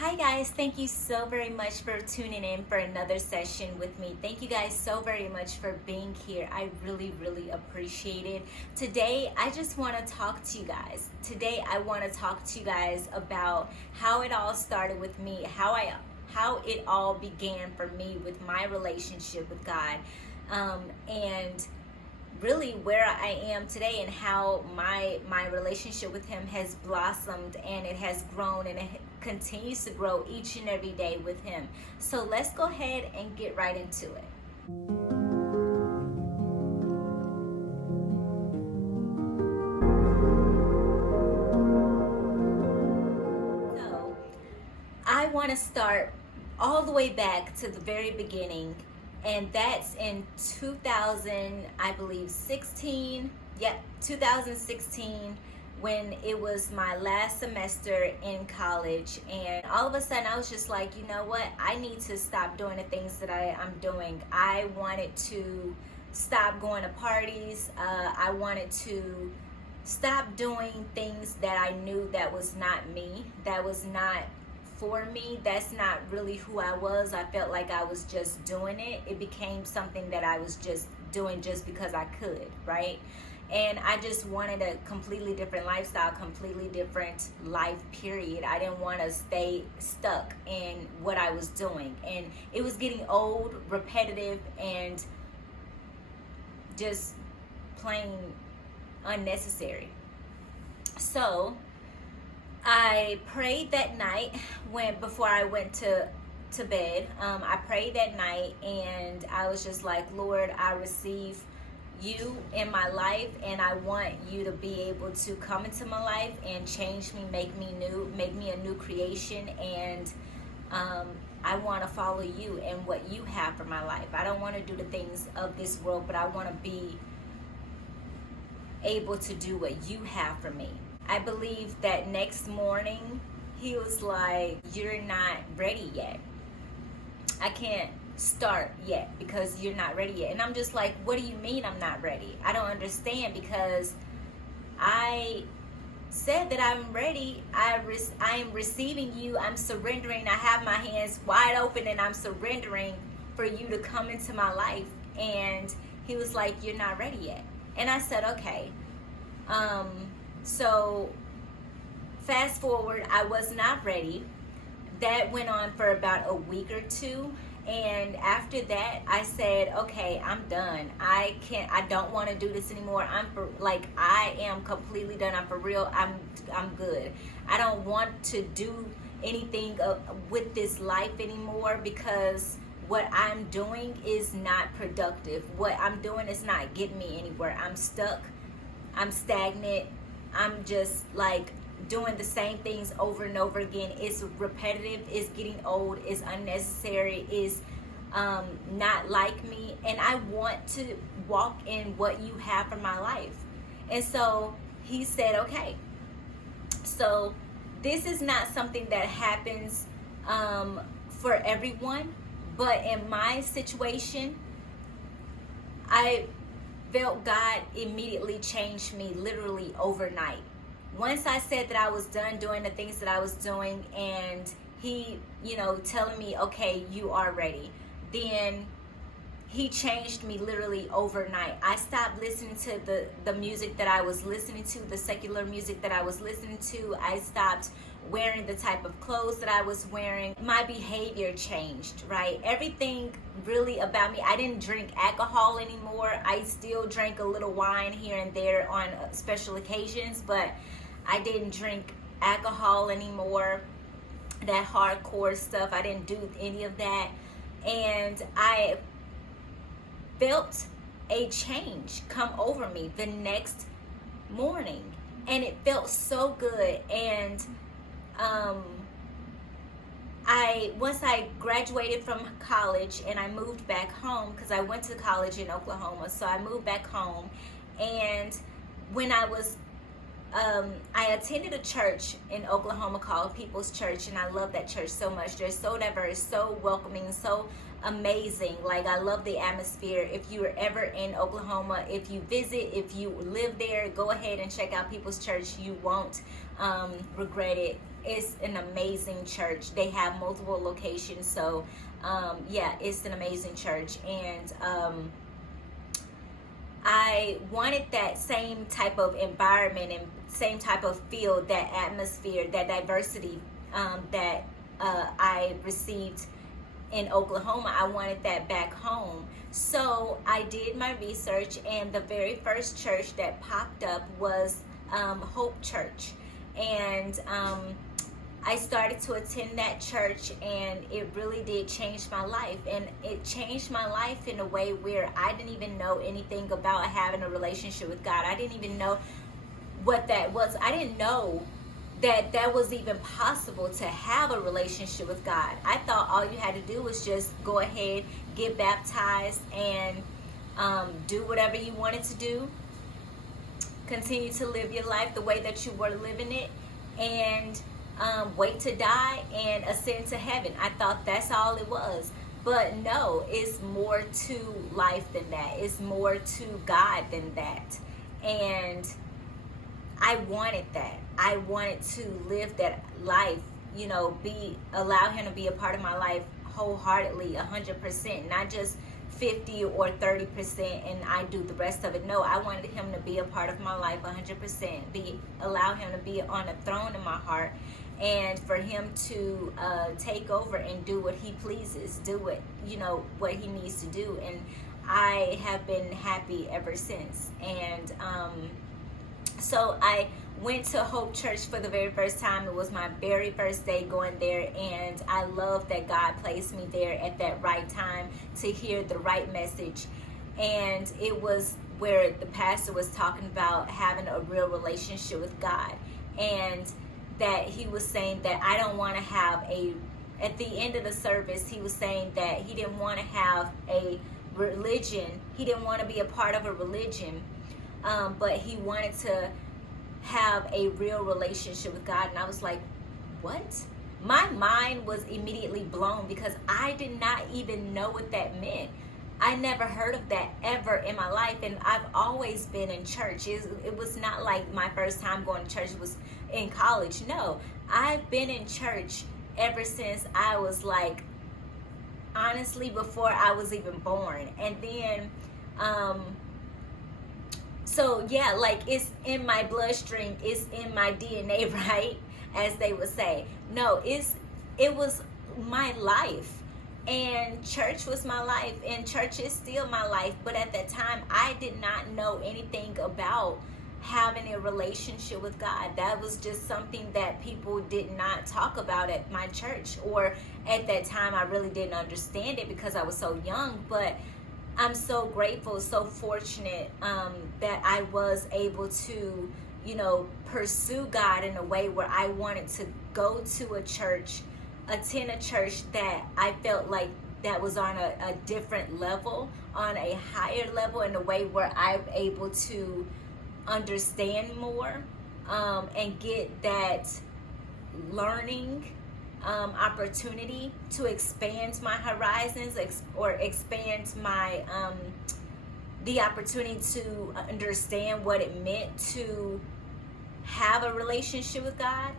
Hi guys, thank you so very much for tuning in for another session with me. Thank you guys so very much for being here. I really appreciate it. Today, I just want to talk to you guys. Today, I want to talk to you guys about how it all started with me, how it all began for me with my relationship with God, and really where I am today, and how my relationship with him has blossomed, and it has grown, and it continues to grow each and every day with him. So let's go ahead and get right into it. So I want to start all the way back to the very beginning, and that's in 2000, I believe 16. Yep, 2016, when it was my last semester in college, and all of a sudden I was just like, you know what, I need to stop doing the things that I'm doing. I wanted to stop going to parties. I wanted to stop doing things that I knew that was not me, that was not for me, that's not really who I was. I felt like I was just doing it. It became something that I was just doing just because I could, right? And I just wanted a completely different lifestyle, completely different life, period. I didn't want to stay stuck in what I was doing. And it was getting old, repetitive, and just plain unnecessary. So I prayed that night before I went to bed. I prayed that night, and I was just like, Lord, I receive you in my life, and I want you to be able to come into my life and change me, make me new, make me a new creation, and I want to follow you and what you have for my life. I don't want to do the things of this world, but I want to be able to do what you have for me. I believe that next morning he was like, you're not ready yet. I can't start yet because you're not ready yet. And I'm just like, what do you mean I'm not ready? I don't understand, because I said that I'm ready. I am receiving you. I'm surrendering. I have my hands wide open, and I'm surrendering for you to come into my life. And he was like, you're not ready yet. And I said, okay. So fast forward, I was not ready. That went on for about a week or two. And after that, I said, okay, I'm done. I don't want to do this anymore. I am completely done. I'm for real. I'm good. I don't want to do anything with this life anymore, because what I'm doing is not productive. What I'm doing is not getting me anywhere. I'm stuck. I'm stagnant. I'm just like doing the same things over and over again. It's repetitive, it's getting old, it's unnecessary, it's not like me, and I want to walk in what you have for my life. And so he said, okay. So this is not something that happens for everyone, but in my situation, I felt God immediately changed me literally overnight. Once I said that I was done doing the things that I was doing, and he, telling me, okay, you are ready, then he changed me literally overnight. I stopped listening to the music that I was listening to, the secular music that I was listening to. I stopped wearing the type of clothes that I was wearing. My behavior changed, right? Everything really about me. I didn't drink alcohol anymore. I still drank a little wine here and there on special occasions, but I didn't drink alcohol anymore, that hardcore stuff. I didn't do any of that. And I felt a change come over me the next morning, and it felt so good. And once I graduated from college and I moved back home, because I went to college in Oklahoma, so I moved back home. And when I was I attended a church in Oklahoma called People's Church, and I love that church so much. They're so diverse, so welcoming, so amazing. Like, I love the atmosphere. If you are ever in Oklahoma, if you visit, if you live there, go ahead and check out People's Church. You won't regret it. it's an amazing church. They have multiple locations, so yeah, it's an amazing church. And I wanted that same type of environment and same type of feel, that atmosphere, that diversity that I received in Oklahoma. I wanted that back home. So I did my research, and the very first church that popped up was Hope Church. And I started to attend that church, and it really did change my life. And it changed my life in a way where I didn't even know anything about having a relationship with God. I didn't even know what that was. I didn't know that that was even possible, to have a relationship with God. I thought all you had to do was just go ahead, get baptized, and do whatever you wanted to do. Continue to live your life the way that you were living it, and wait to die and ascend to heaven. I thought that's all it was. But no, it's more to life than that. It's more to God than that. And I wanted that. I wanted to live that life, allow him to be a part of my life wholeheartedly, 100%, not just 50 or 30% and I do the rest of it. No, I wanted him to be a part of my life 100%, allow him to be on a throne in my heart, and for him to take over and do what he pleases, do what he needs to do. And I have been happy ever since. And so I went to Hope Church for the very first time. It was my very first day going there, and I love that God placed me there at that right time to hear the right message. And it was where the pastor was talking about having a real relationship with God, and that he was saying that I don't want to have at the end of the service, he was saying that he didn't want to have a religion. He didn't want to be a part of a religion, but he wanted to have a real relationship with God. And I was like, what? My mind was immediately blown, because I did not even know what that meant. I never heard of that ever in my life, and I've always been in church. It was not like my first time going to church was in college. No, I've been in church ever since I was like, honestly, before I was even born. And then so yeah, like, it's in my bloodstream, it's in my DNA, right? As they would say. No, it was my life. And church was my life, and church is still my life. But at that time, I did not know anything about having a relationship with God. That was just something that people did not talk about at my church, or at that time I really didn't understand it because I was so young. But I'm so grateful, so fortunate that I was able to, pursue God in a way where I wanted to go to a church, attend a church that I felt like that was on a different level, on a higher level, in a way where I'm able to understand more and get that learning opportunity to expand my horizons, or expand my the opportunity to understand what it meant to have a relationship with God,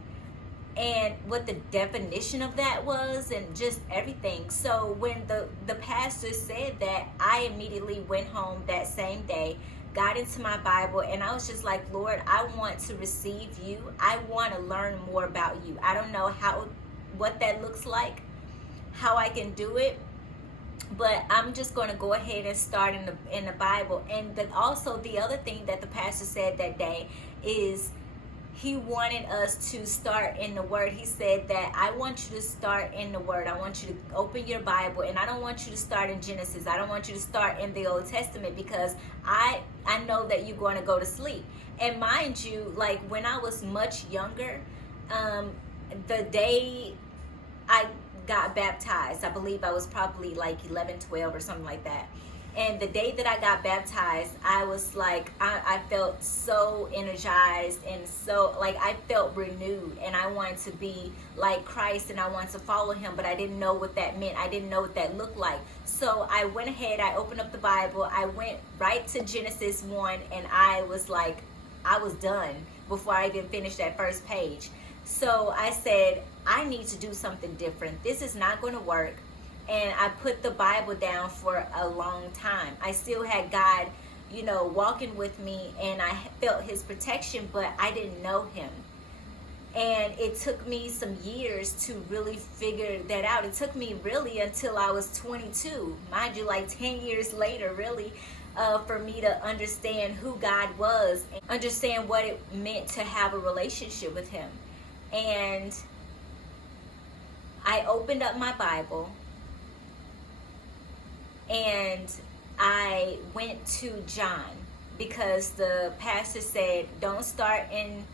and what the definition of that was, and just everything. So when the pastor said that, I immediately went home that same day, got into my Bible, and I was just like, Lord, I want to receive you. I want to learn more about you. I don't know what that looks like, how I can do it, but I'm just going to go ahead and start in the Bible. And then also the other thing that the pastor said that day is he wanted us to start in the Word. He said that I want you to start in the Word. I want you to open your Bible, and I don't want you to start in Genesis. I don't want you to start in the Old Testament, because I know that you're going to go to sleep. And mind you, like, when I was much younger, the day I got baptized, I believe I was probably like 11, 12 or something like that. And the day that I got baptized, I was like, I felt so energized, and so, like, I felt renewed, and I wanted to be like Christ, and I wanted to follow him, but I didn't know what that meant. I didn't know what that looked like. So I went ahead, I opened up the Bible, I went right to Genesis 1, and I was like, I was done before I even finished that first page. So I said, I need to do something different. This is not going to work. And I put the Bible down for a long time. I still had God, walking with me, and I felt his protection, but I didn't know him. And it took me some years to really figure that out. It took me really until I was 22, mind you, like 10 years later, really, for me to understand who God was and understand what it meant to have a relationship with him. And I opened up my Bible and I went to John, because the pastor said, don't start in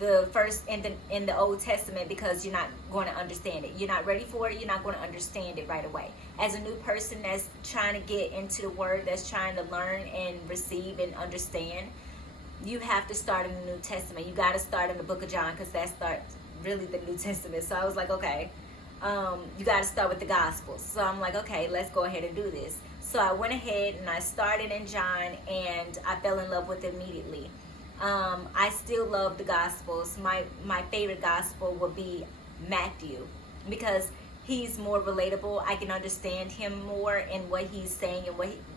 the Old Testament, because you're not going to understand it. You're not ready for it. You're not going to understand it right away. As a new person that's trying to get into the Word, that's trying to learn and receive and understand, you have to start in the New Testament. You got to start in the book of John, because that starts really the New Testament. So I was like, okay, you got to start with the Gospels. So I'm like, okay, let's go ahead and do this. So I went ahead and I started in John, and I fell in love with it immediately. I still love the Gospels. My favorite Gospel would be Matthew, because he's more relatable. I can understand him more in what he's saying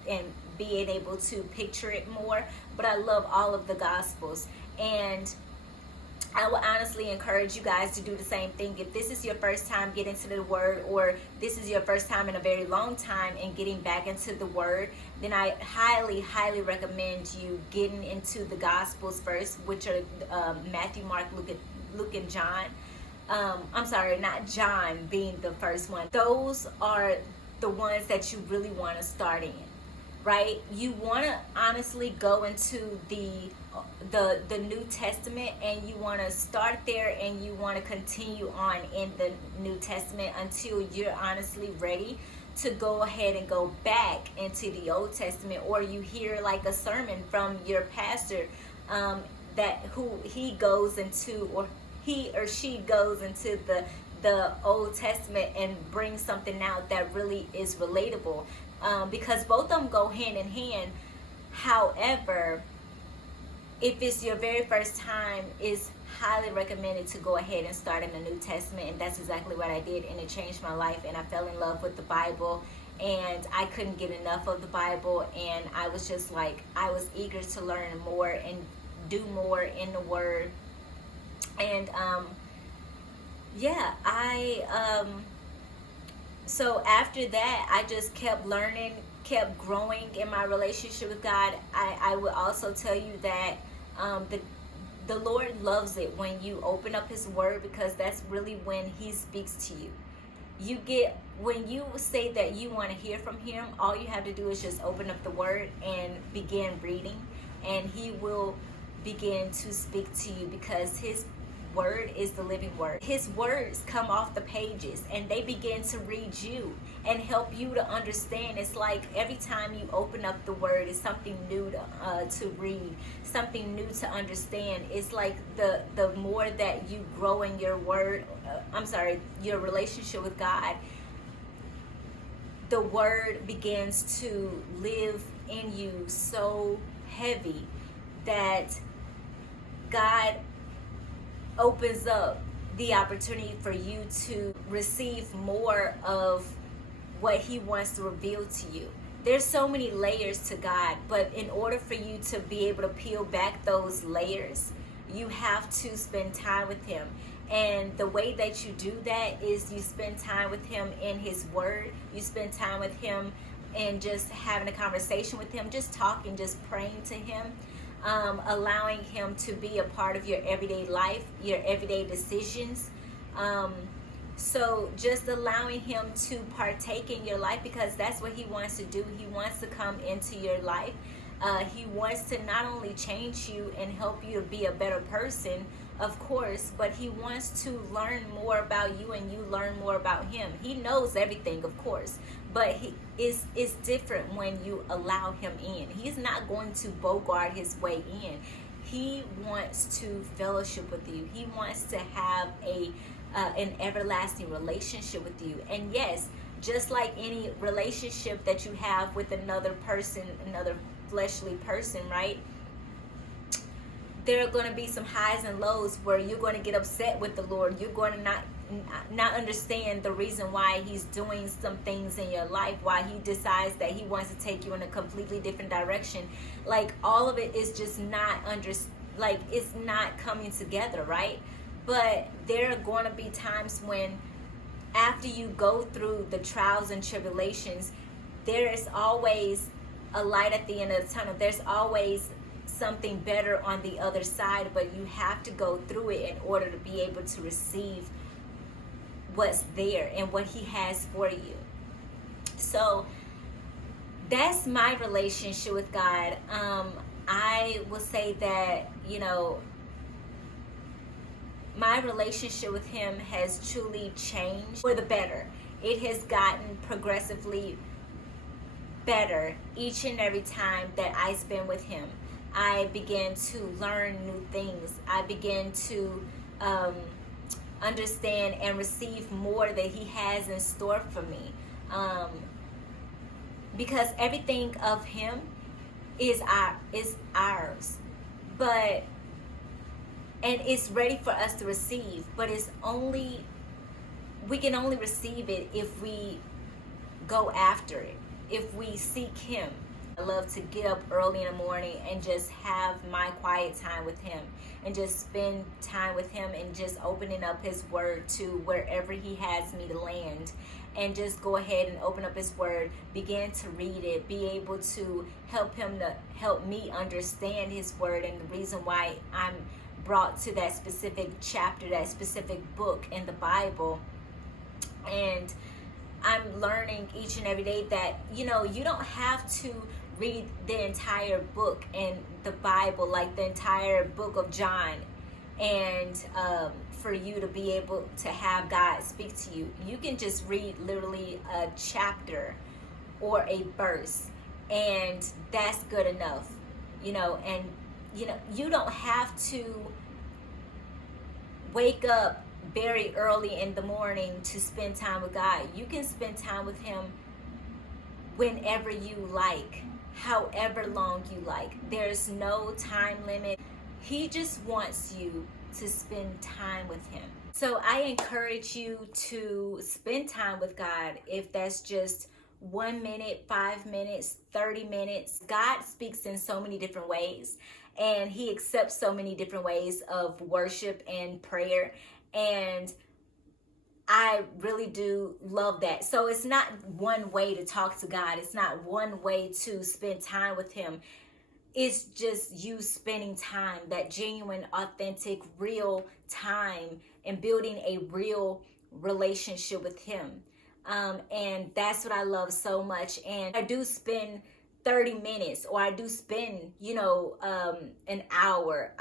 and being able to picture it more. But I love all of the Gospels, and I will honestly encourage you guys to do the same thing. If this is your first time getting into the Word, or this is your first time in a very long time and getting back into the Word, then I highly, highly recommend you getting into the Gospels first, which are Matthew, Mark, Luke, and John. I'm sorry, not John being the first one. Those are the ones that you really want to start in, right? You want to honestly go into the New Testament, and you want to start there, and you want to continue on in the New Testament until you're honestly ready to go ahead and go back into the Old Testament, or you hear like a sermon from your pastor he goes into, or he or she goes into the Old Testament and brings something out that really is relatable, because both of them go hand in hand. However, if it's your very first time, it's highly recommended to go ahead and start in the New Testament. And that's exactly what I did, and it changed my life, and I fell in love with the Bible, and I couldn't get enough of the Bible, and I was just like, I was eager to learn more and do more in the Word. And so after that, I just kept learning, kept growing in my relationship with God. I would also tell you that the Lord loves it when you open up his Word, because that's really when he speaks to you. When you say that you want to hear from him, all you have to do is just open up the Word and begin reading, and he will begin to speak to you, because his Word is the living Word. His words come off the pages, and they begin to read you and help you to understand. It's like every time you open up the Word, it's something new to read, something new to understand. It's like the more that you grow in your your relationship with God, the Word begins to live in you so heavy that God opens up the opportunity for you to receive more of what he wants to reveal to you. There's so many layers to God, but in order for you to be able to peel back those layers, you have to spend time with him. And the way that you do that is you spend time with him in his Word. You spend time with him and just having a conversation with him, just talking, just praying to him. Allowing him to be a part of your everyday life, your everyday decisions. So just allowing him to partake in your life, because that's what he wants to do. He wants to come into your life. He wants to not only change you and help you to be a better person, of course, but he wants to learn more about you and you learn more about him. He knows everything, of course, but it's different when you allow him in. He's not going to bogart his way in. He wants to fellowship with you. He wants to have an everlasting relationship with you. And yes, just like any relationship that you have with another person, another fleshly person, right? there are going to be some highs and lows where you're going to get upset with the Lord. You're going to not understand the reason why he's doing some things in your life, why he decides that he wants to take you in a completely different direction. Like, all of it is just not like, it's not coming together, right? But there are going to be times when, after you go through the trials and tribulations, there is always a light at the end of the tunnel. There's always something better on the other side, but you have to go through it in order to be able to receive what's there and what he has for you. So that's my relationship with God. I will say that, my relationship with him has truly changed for the better. It has gotten progressively better each and every time that I spend with him. I begin to learn new things. I begin to understand and receive more that he has in store for me. Because everything of him is ours. And it's ready for us to receive, but we can only receive it if we go after it, if we seek him. I love to get up early in the morning and just have my quiet time with him, and just spend time with him, and just opening up his word to wherever he has me to land, and just go ahead and open up his word, begin to read it, be able to help me understand his word and the reason why I'm brought to that specific chapter, that specific book in the Bible. And I'm learning each and every day that, you don't have to read the entire book in the Bible, like the entire book of John, and for you to be able to have God speak to you. You can just read literally a chapter or a verse, and that's good enough, and you don't have to wake up very early in the morning to spend time with God. You can spend time with him whenever you like, however long you like. There's no time limit. He just wants you to spend time with him. So I encourage you to spend time with God, if that's just 1 minute, 5 minutes, 30 minutes. God speaks in so many different ways, and he accepts so many different ways of worship and prayer. And I really do love that. So it's not one way to talk to God. It's not one way to spend time with him. It's just you spending time, that genuine, authentic, real time, and building a real relationship with him. And that's what I love so much. And I do spend 30 minutes, or I do spend, an hour.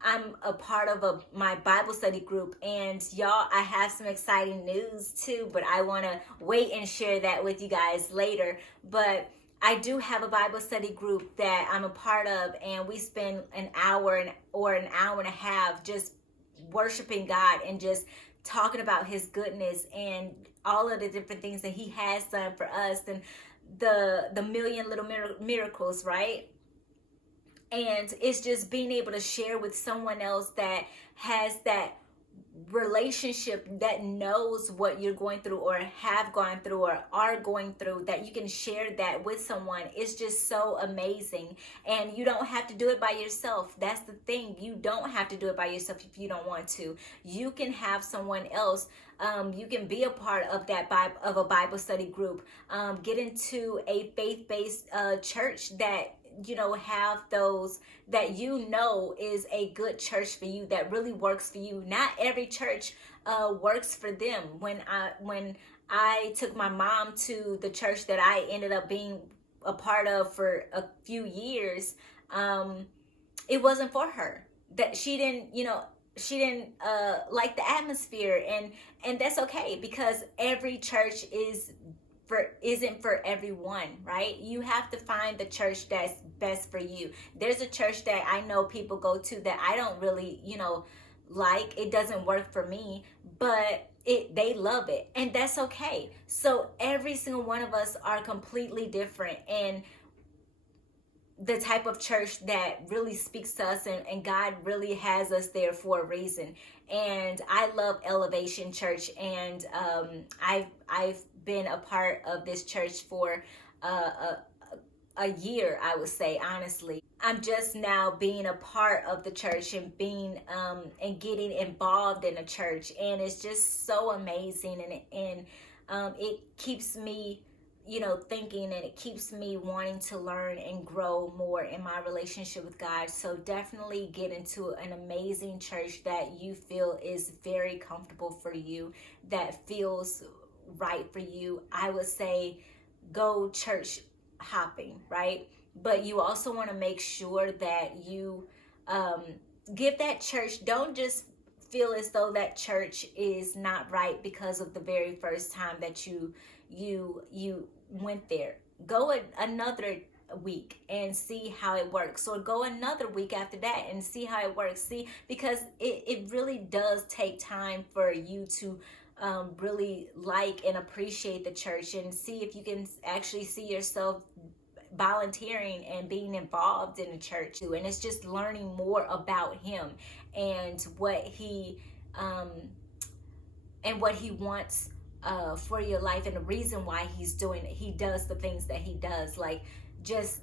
I'm a part of my Bible study group, and y'all, I have some exciting news too, but I want to wait and share that with you guys later. But I do have a Bible study group that I'm a part of, and we spend an hour or an hour and a half just worshiping God and just talking about his goodness and all of the different things that he has done for us, and the million little miracles, right? And it's just being able to share with someone else that has that relationship, that knows what you're going through, or have gone through, or are going through, that you can share that with someone. It's just so amazing. And you don't have to do it by yourself. That's the thing. You don't have to do it by yourself if you don't want to. You can have someone else. You can be a part of a Bible study group. Get into a faith-based church that have those that is a good church for you, that really works for you. Not every church works for them. When I took my mom to the church that I ended up being a part of for a few years, it wasn't for her. That she didn't like the atmosphere, and that's okay, because every church isn't for everyone, right? You have to find the church that's best for you. There's a church that I know people go to that I don't really, like. It doesn't work for me, but they love it, and that's okay. So every single one of us are completely different, and the type of church that really speaks to us, and God really has us there for a reason. And I love Elevation Church, and I've been a part of this church for a year, I would say, honestly. I'm just now being a part of the church and being and getting involved in a church, and it's just so amazing, and it keeps me, you know, thinking, and it keeps me wanting to learn and grow more in my relationship with God. So definitely get into an amazing church that you feel is very comfortable for you, that feels right for you. I would say go church hopping, right? But you also want to make sure that you um, give that church, don't just feel as though that church is not right because of the very first time that you went there. Go another week and see how it works, or go another week after that and see how it works. See, because it really does take time for you to really like and appreciate the church, and see if you can actually see yourself volunteering and being involved in the church. And it's just learning more about him and um, what he wants for your life, and the reason why he does the things that he does. Like, just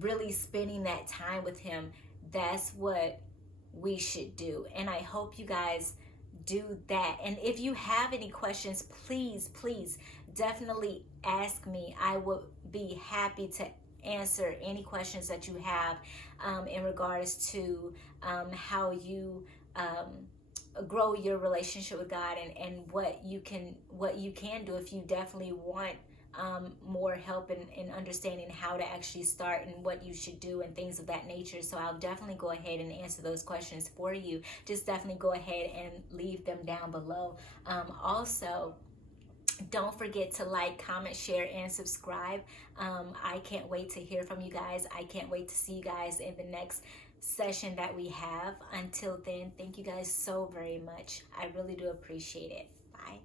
really spending that time with him. That's what we should do, and I hope you guys do that. And if you have any questions, please definitely ask me. I will be happy to answer any questions that you have in regards to how you grow your relationship with God, and what you can do if you definitely want more help in understanding how to actually start, and what you should do, and things of that nature. So I'll definitely go ahead and answer those questions for you. Just definitely go ahead and leave them down below. Also, don't forget to like, comment, share, and subscribe. I can't wait to hear from you guys. I can't wait to see you guys in the next session that we have. Until then, thank you guys so very much. I really do appreciate it. Bye.